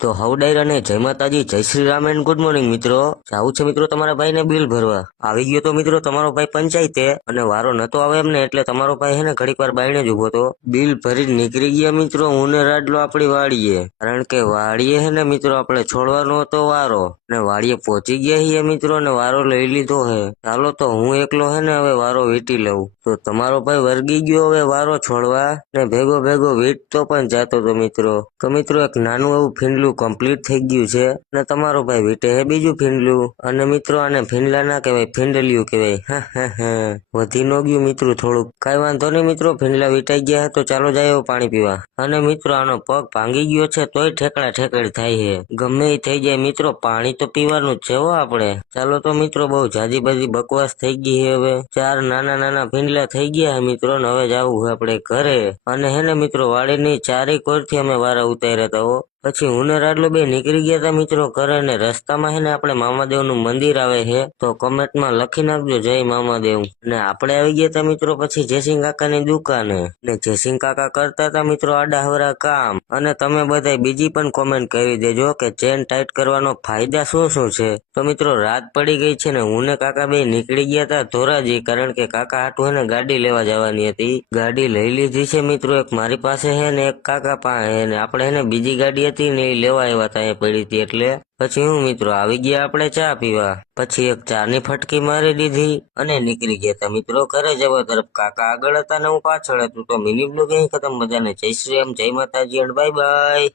તો હવડાયર અને જય માતાજી, જય Shri Ram and good morning મિત્રો. જાવું છે મિત્રો તમારા ભાઈને બિલ ભરવા. આવી ગયો તો મિત્રો તમારો ભાઈ પંચાયતે, અને વારો નતો આવે એમને, એટલે તમારો ભાઈ હે ને ઘડીક વાર બાયણે જ ઉભો તો. બિલ ભરી નીકળી ગયા મિત્રો હું ને રાડલો આપણી વાડીએ, કારણ કે વાડીએ હે ને મિત્રો આપણે છોડવાનો હતો વારો, ને વાડીએ પહોંચી ગયા છીએ મિત્રો, ને વારો લઈ લીધો હે. ચાલો તો હું એકલો હે ને હવે વારો વીટી લઉં. તો તમારો ભાઈ વર્ગી ગયો હવે વારો છોડવા, ને ભેગો ભેગો વીટતો પણ જાતો તો મિત્રો. તો મિત્રો એક નાનું એવું ફીંડલું કમ્પ્લીટ થઈ ગયું છે, ને તમારો ભાઈ વીટે હે બીજું ફીંડલું. અને મિત્રો આને ફીંડલા ના કહેવાય, ફીંડલિયું કહેવાય. હા વધી નો ગયું મિત્રો થોડુંક, કઈ વાંધો નહીં મિત્રો, ફીંડલા વીટાઈ ગયા તો ચાલો જાય પાણી પીવા. અને મિત્રો આનો પગ ભાંગી ગયો છે તોય ઠેકડા ઠેકડી થાય છે. ગમે એ થઈ જાય મિત્રો, પાણી તો પીવાનું જ છે હો આપણે. ચાલો તો મિત્રો બહુ જાજી બાજી બકવાસ થઈ ગઈ છે. હવે 4 નાના નાના ફીંડલા થઈ ગયા હે મિત્રો, ને હવે જવું છે આપણે ઘરે. અને હે ને મિત્રો વાડીની ચારેય કોરથી અમે વારા ઉતાર્યા હતા હો. પછી હું ને રાડલો બે નીકળી ગયા હતા મિત્રો ઘરે, ને રસ્તામાં હે ને આપણે મામાદેવ નું મંદિર આવે છે, તો કમેન્ટમાં લખી નાખજો જય મામાદેવ. ને આપણે આવી ગયા હતા મિત્રો પછી જયસિંહ કાકાની દુકાને, ને જયસિંહ કાકા કરતા હતા મિત્રો આડા હવરા કામ. અને તમે બધા બીજી પણ કોમેન્ટ કરી દેજો કે ચેન ટાઈટ કરવાનો ફાયદા શું શું છે. તો મિત્રો રાત પડી ગઈ છે, ને હું ને કાકા બે નીકળી ગયા હતા ધોરાજી, કારણ કે કાકા હાટુ હે ને ગાડી લેવા જવાની હતી. ગાડી લઈ લીધી છે મિત્રો, એક મારી પાસે હે ને એક કાકા પાસે હે, ને આપણે હે ને બીજી ગાડી હતી ને એ લેવા આવ્યા હતા, એ પડી હતી એટલે. પછી હું મિત્રો આવી ગયા આપણે ચા પીવા, પછી એક ચાની ફટકી મારી દીધી અને નીકળી ગયા હતા મિત્રો ઘરે જવા તરફ. કાકા આગળ હતા ને હું પાછળ હતું. તો મિની બ્લોગ અહીં ખતમ. બધાને જય શ્રી રામ, જય માતાજી, બાય બાય.